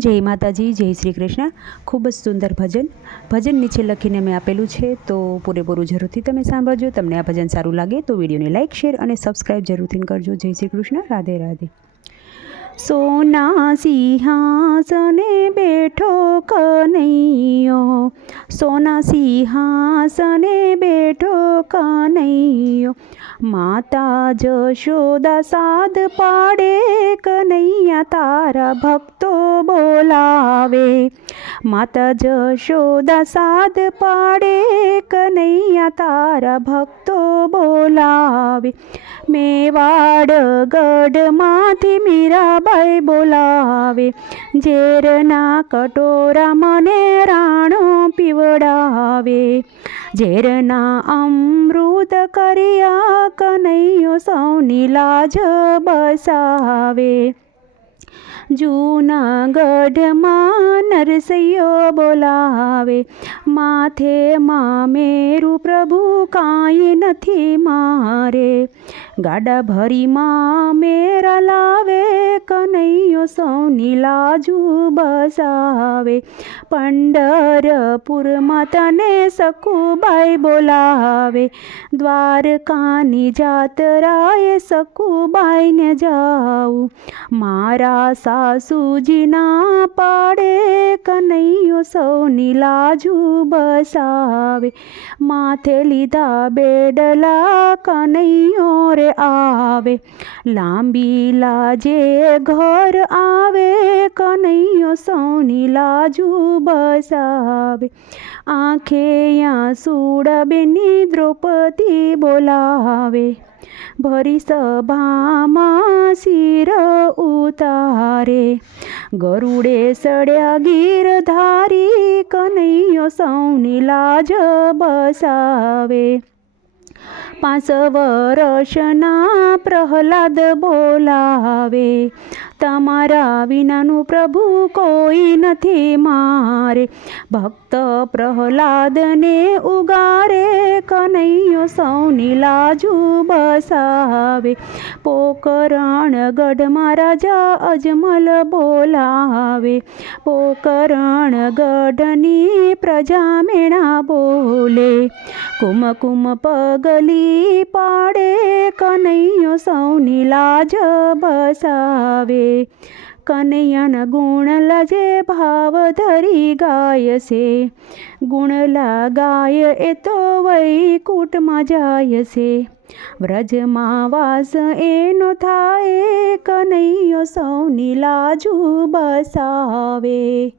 जय माताजी, जय श्री कृष्ण। खूब ज सुंदर भजन नीचे लखीने मैं आपेलू है, तो पूरेपूरू जरूरथी तमे सांभळजो। तमने आ भजन सारूँ लागे तो विडियो ने लाइक, शेर और सब्सक्राइब जरूरथी करजो। जय श्री कृष्ण, राधे राधे। सोना सिंहासने बैठो कन्हैयो, सोना सिंहासने बैठो कन्हैयो, माता जशोदा साध पाड़े कन्हैया तारा भक्तो बोलावे, माता जशोदा साध पाड़े कन्हैया तारा भक्तो बोलावे। मेवाड़ गढ़ माथी मीराबाई बोलावे, झेरना कटोरा मने राणो पीवड़ावे, झेरना अमृत करिया कन्हैयो सौनी लाज बसावे। जूनागढ़मां नरसैयो बोलावे, माथे मेरु प्रभु काई नथी मारे, गाड़ा भरी मेरा लावे कन्हैयो सौनी लाजू बसावे। पंढरपुर तने सकुबाई बोलावे, द्वारकानी जातराए सकुबाई ने जाऊँ, मारा सासूजी ना पाड़े कन्हैयो सौनी लाजू बसावे। माथे लीधा बेडला कन्हैयो रे आवे, लांबी लाजे घर आवे कन्हैयो सौनी लाजू बसावे। आँखे आंसूड़ बेनी द्रौपदी बोलावे, भरी सभामां सिर उतारे, गरुड़े सड़्या गिरधारी कन्हैयो सौनी लाज बसावे। 5 वर्षना प्रहलाद बोलावे, तमारा विनानु प्रभु कोई नथी मारे, भक्त प्रहलाद ने उगारे कन्हैयो सौनी लाजू बसावे। पोकरण गढ़ राजा अजमल बोलावे, पोकरण गढ़नी प्रजा मेणा बोले, कुम कुम पगली पाड़े कन्हैयो सौनी लाज बसावे। कन्हैयान गुणला जे भाव धरी गाय से, गुणला गाय ए तो वैकुंठमां जाय से, व्रजमां वास एनो थाए कन्हैयो सौनी लाजू बसावे।